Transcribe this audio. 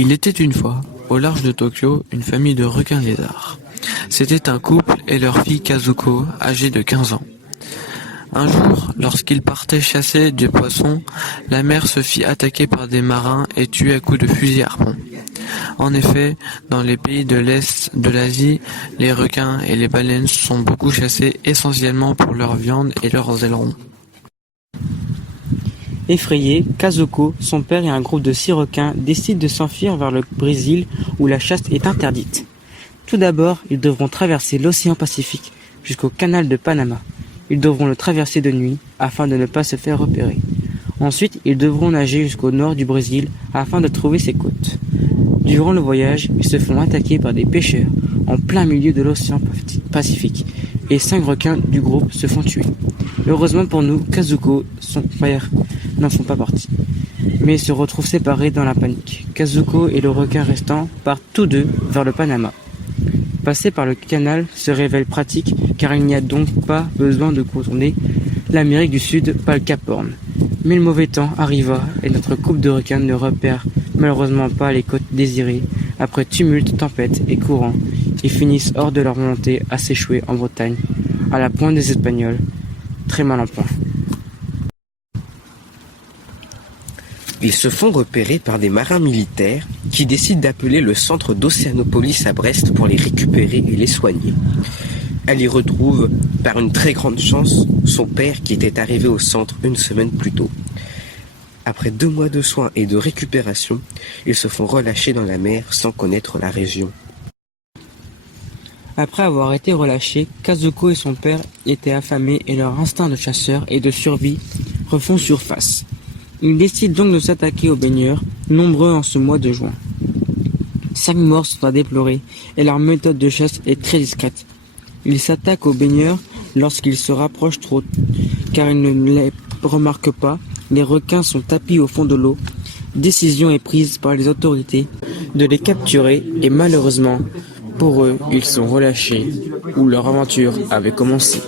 Il était une fois, au large de Tokyo, une famille de requins-lézards. C'était un couple et leur fille Kazuko, âgée de 15 ans. Un jour, lorsqu'ils partaient chasser des poissons, la mère se fit attaquer par des marins et tuée à coups de fusil à harpon. En effet, dans les pays de l'Est de l'Asie, les requins et les baleines sont beaucoup chassés essentiellement pour leur viande et leurs ailerons. Effrayés, Kazuko, son père et un groupe de 6 requins décident de s'enfuir vers le Brésil où la chasse est interdite. Tout d'abord, ils devront traverser l'océan Pacifique jusqu'au canal de Panama. Ils devront le traverser de nuit afin de ne pas se faire repérer. Ensuite, ils devront nager jusqu'au nord du Brésil afin de trouver ses côtes. Durant le voyage, ils se font attaquer par des pêcheurs en plein milieu de l'océan Pacifique et 5 requins du groupe se font tuer. Heureusement pour nous, Kazuko, son père, n'en font pas partie, mais se retrouvent séparés dans la panique. Kazuko et le requin restant partent tous deux vers le Panama. Passer par le canal se révèle pratique car il n'y a donc pas besoin de contourner l'Amérique du Sud par le Cap Horn. Mais le mauvais temps arriva et notre couple de requins ne repère malheureusement pas les côtes désirées. Après tumulte, tempête et courant, ils finissent hors de leur volonté à s'échouer en Bretagne, à la pointe des Espagnols. Très mal en point. Ils se font repérer par des marins militaires qui décident d'appeler le centre d'Océanopolis à Brest pour les récupérer et les soigner. Elle y retrouve, par une très grande chance, son père qui était arrivé au centre une semaine plus tôt. Après 2 mois de soins et de récupération, ils se font relâcher dans la mer sans connaître la région. Après avoir été relâchés, Kazuko et son père étaient affamés et leur instinct de chasseur et de survie refont surface. Ils décident donc de s'attaquer aux baigneurs, nombreux en ce mois de juin. 5 morts sont à déplorer et leur méthode de chasse est très discrète. Ils s'attaquent aux baigneurs lorsqu'ils se rapprochent trop, car ils ne les remarquent pas. Les requins sont tapis au fond de l'eau. Décision est prise par les autorités de les capturer et malheureusement, pour eux, ils sont relâchés où leur aventure avait commencé.